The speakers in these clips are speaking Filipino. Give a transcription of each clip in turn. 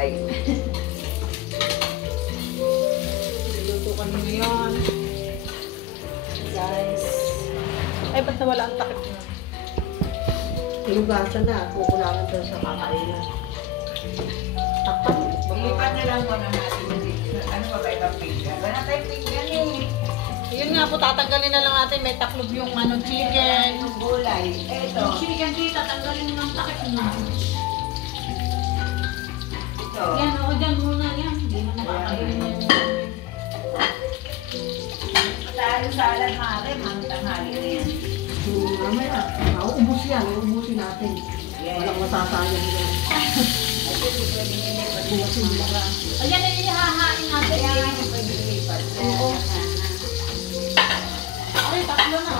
gulay. Niluto kami ngayon. Guys. Ay, ba't nawala ang takip na? Inugasan na. Kukulangan doon sa kakainan. Takpan. Ilipat na lang muna natin yung dito. Ano ba ba ibang pinggan? Wala tayong pinggan eh. Yun nga po, tatanggalin na lang natin. May taklob yung ano, chicken. Yung gulay. Ito. Yung chicken, tita, tanggalin mo ng takip mo. Ito. Yan, ako dyan muna yan. Hindi mo makakainin na yun. Salad mare, mga tanghali na yan. Mamaya. Ubus yan. Ubusin natin. Walang masasayang yan. Ayan na yung hahain natin. Kaya nga yung pwede ilipat. Oo. Ay, tatlo na.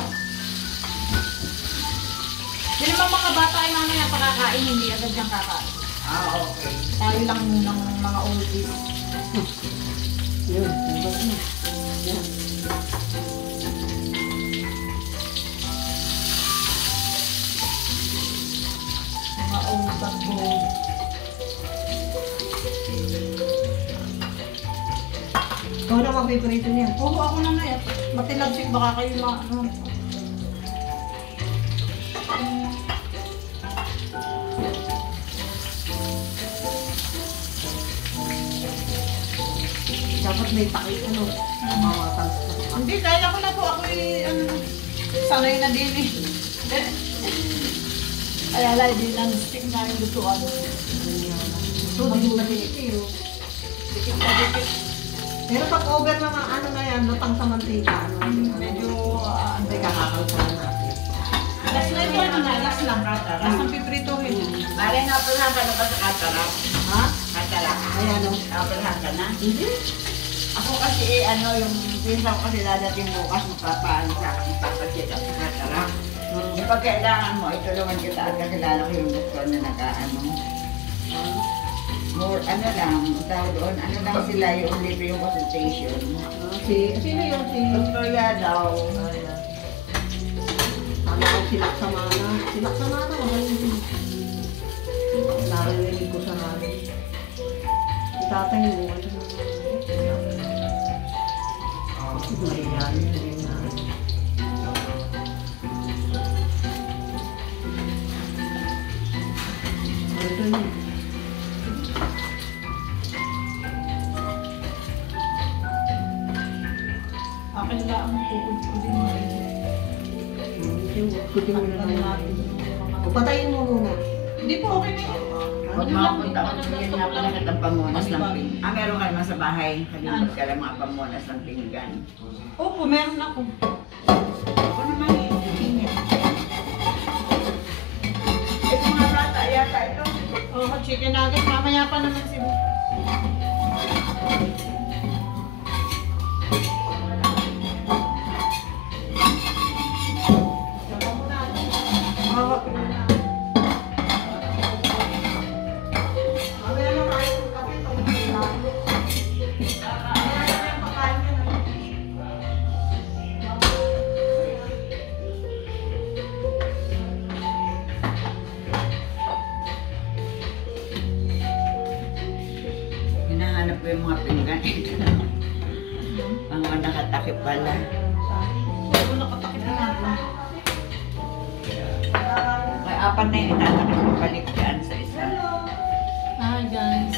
Yung naman mga bata ay mamaya pakakain, hindi agad siyang kakain. Okay. Tayo lang muna ng mga oldies. Yun. Yan. Mga utak ko. Ikaw na mag-favorito niya. Oo, ako na na yan. Matilagsik, baka kayo ano. Dapat may takip ano. Mawatan. Hindi, kaya ko na po. Ako ano, sanay na din eh. Kaya lang, di non-stick na yung lutuan. So, di mo natin Dikit na dikit. Pero pag over naman ano na yan, lutang sa mantika. Medyo, Hindi kakakalpalan natin. last na ito, ano na, last lang. Last ang pipritohin. Mare, napalahan ka na ba sa katarak? Ha? Katarak. Ayan o. Napalahan ka na? Hindi. Ako kasi yung pinsan ko kasi dadating bukas, magpapaano sa akin, magpapacheck up sa katarak. Pag kailangan mo, itulungan kita at kakilala ko yung doktor na nag-ano. More, ano lang, tawag doon, ano lang sila yung libre yung consultation. Sino yung si? Doktor Yadaw. Tama ko sinaksamana. Sinaksamana o hindi? Narinig ko sa namin. Si tatay mo. Marihan. Ito yun. Akin lang ang tukod ko din na rin. Kutin mo na natin. Patayin mo muna. Hindi po, okay na yun. Huwag makapunta ko, bigyan nga pala kita ng pamunas ng Ano pinggan. Meron ka naman sa bahay. Halimbawa ka lang mga pamunas ng pinggan. Opo, meron ako. Ako naman eh, init. Ito mga bata yata ito. Oo, chicken nugget. Mamaya pa naman si Hinahanap ko yung mga pinggan. Ito na. Mga nakatakip pala. Ako nakatakip na natin. May apat na yung itatakip ko balik dyan sa isa. Hi guys.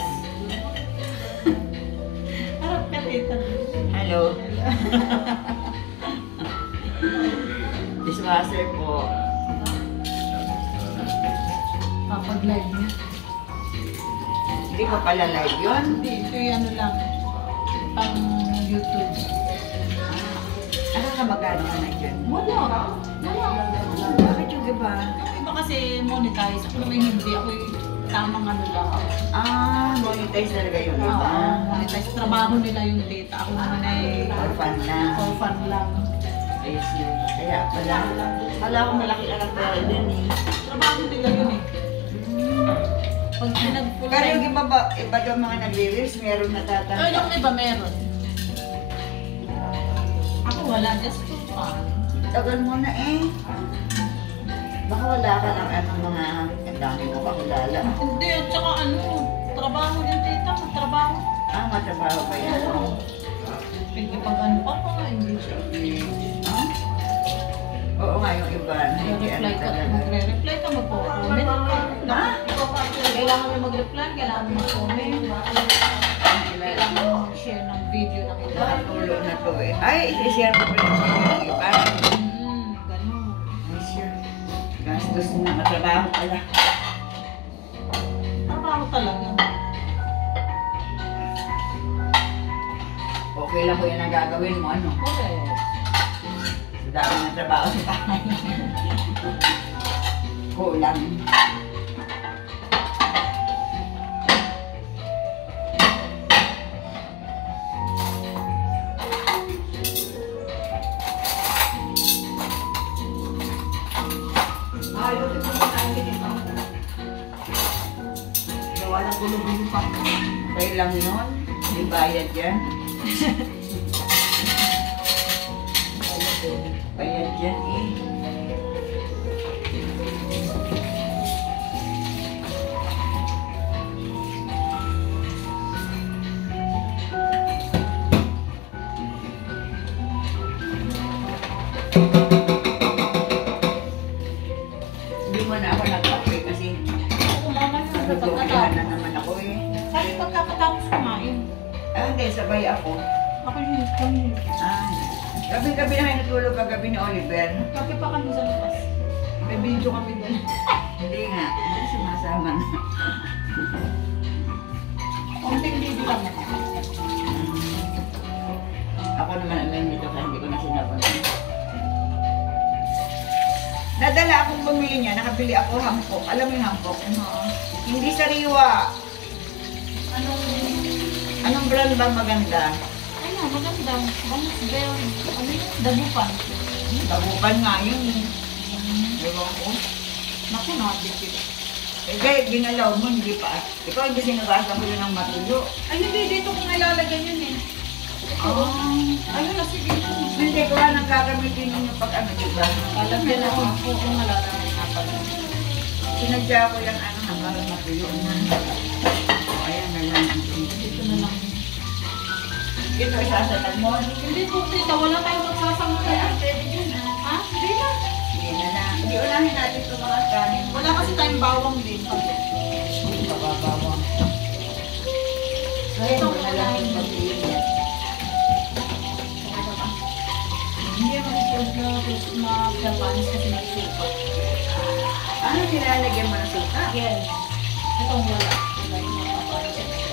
Harap ka tita. Hello. Dishwasher po. Kapag-live niya. Hindi ko pala live yun. Hindi, ito yung ano lang. Pang YouTube. Ano ka magkano ka na dyan? Wala. Bakit yung iba? Yung iba kasi monetize. Ako naman hindi. Ako yung tamang ano lang. Monetize talaga yung iba. Oo, monetize. Trabaho nila yung data. Ako naman ay For fun lang. for fun lang. I see. Kaya pala. Pala ko malaki ang pera din eh. Trabaho nila yun eh. Pag pinag-full Pero yung time. iba daw mga nag-release, meron Oh, natatanda. yung iba meron. Ako wala. Just for fun. Tagal mo na eh. Baka wala ka lang anong mga ang dami mo kakilala. Hindi, at saka ano, Trabaho din tita, magtrabaho. Ah, matrabaho ba yan? Pag ano pa pa, hindi siya. Ah? Oo nga, yung iba na hindi ano Mag-reply ka, talaga. magre-reply ka, mag-comment ka. Ha? Kailangan mo mag-reply, kailangan mo mag-comment. Kailangan mo share ng video ng iba. Nakatulo na to eh. Ay, isi-share ko pala sa inyo yung iba. Ganun. Ay, siya. Gastos na matrabaho pala. Trabaho talaga. Okay lang ko yan ang gagawin mo, ano? Correct. Dami ng trabaho sa tayo. Kulang. Ayaw, ito po tayo dito. Gawa ng gulo-gulo pa. Kaya lang yun. May bayad yan. Bayad yan eh. Hindi mo na ako nagkape kasi Ako mama yung nagdudukihan pagkatapos. na naman ako eh. Sabi pagkatapos kumain. Ah, hindi, sabay ako. Ako yung kami. Ah, gabi-gabi na kayo natulog kagabi ni Oliver. Kape pa kami sa labas. May video kami doon. Hindi nga, hindi sumasama na. Konting video lang naman. Ako naman ang nandito kaya hindi ko na sinabunan. Nadala akong bumili niya, nakabili ako hampok. Alam mo yung hampok? Hindi sariwa. Anong brand ba maganda? Ano, maganda. Bangus bell. Ano yun? Dabupan. Tagupan nga yun eh. Ewan ko. Naku, nakabigil. Eh, kaya ginalaw mo, hindi pa. Ikaw hindi sinugasan mo yun ng matulo. Ay, hindi. Dito ko nilalagay yun eh. Ayun na, sige. Hindi ko nga nang gagamitin ninyo pag ano, diba? Lalagyan ako. Oo, malalagay nga pala. Sinadya ko yung ano, hanggang matulo na. Ayan na lang. Dito na lang. Ito isasatag mo. Hindi po, tita. Wala tayong magsasama kaya. Pwede yun ah. Ha? Hindi na. Hindi na lang. Hindi unahin natin ito mga kanin. Wala kasi tayong bawang din. Bababawang. Kaya mo na lang yung pag-iin yan. Hindi naman mag-Japanese kasi may suka. Ano nilalagyan mo ng suka? Yes. Itong wala. Wala yung mga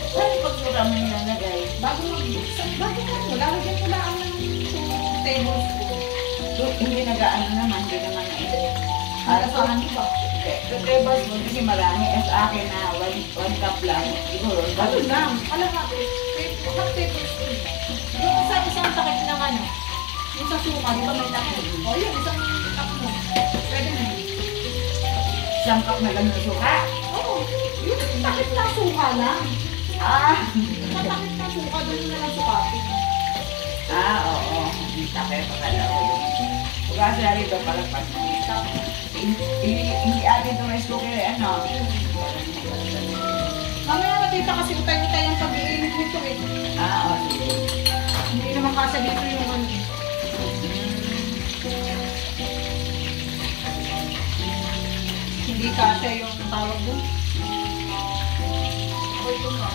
Saan pag suka mo nilalagay? bago mag-buksan. Bago ka mo. Lalagyan ko lang ng 2 tablespoon. So, hindi nag-ano naman, hindi naman na ito. Nalasahan ko ba? Two tablespoon kasi marami. Eh, sa akin na 1 cup lang. Siguro. Ano lang? Alam nga, half tablespoon. Yung sa isang takip ng ano, yung sa suka, di ba may takip? O yun, isang takip mo. Pwede na yun. Isang cup na ganun suka. Oo, yun, takip na suka lang. Ah! Sa takip na suka, doon na lang sukatin. Ah, oo. Hindi takay pa kala ko yung... Pagkasa na rito, palagpas na ito. Hindi atin ito rice cooker eh, ano? Mamaya natita kasi utay-utay ang pag-iinit nito eh. Ah, oo, sige. Hindi naman kasi dito yung ano. Hindi kasi yung tawag doon. Ako ito nga.